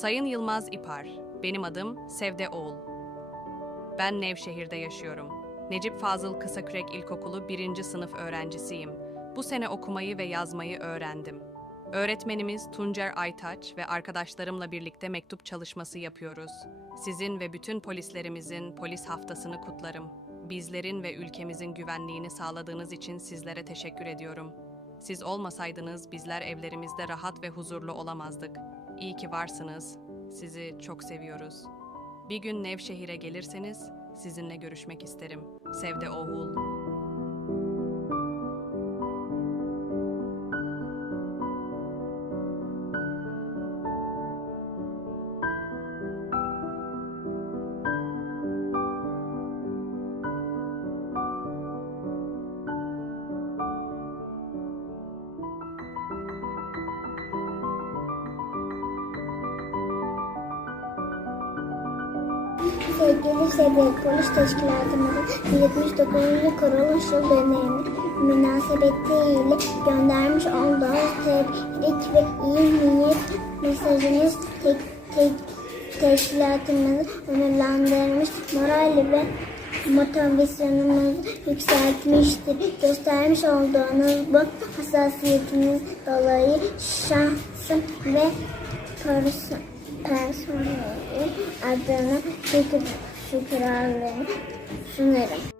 Sayın Yılmaz İpar, benim adım Sevde Oğul. Ben Nevşehir'de yaşıyorum. Necip Fazıl Kısakürek İlkokulu 1. sınıf öğrencisiyim. Bu sene okumayı ve yazmayı öğrendim. Öğretmenimiz Tuncer Aytaç ve arkadaşlarımla birlikte mektup çalışması yapıyoruz. Sizin ve bütün polislerimizin polis haftasını kutlarım. Bizlerin ve ülkemizin güvenliğini sağladığınız için sizlere teşekkür ediyorum. Siz olmasaydınız bizler evlerimizde rahat ve huzurlu olamazdık. İyi ki varsınız. Sizi çok seviyoruz. Bir gün Nevşehir'e gelirseniz sizinle görüşmek isterim. Sevde Oğul. Sevgili Sevgili Polis Teşkilatımızın 79. kuruluş yıl dönemi münasebetiyle göndermiş olduğunuz tebrik ve iyi niyet mesajınız tek, tek, teşkilatımızı onurlandırmış, moral ve motivasyonumuzu yükseltmiştir. Göstermiş olduğunuz bu hassasiyetiniz dolayı şahsım ve personel personeli adına şükür, şükranlarımı sunarım.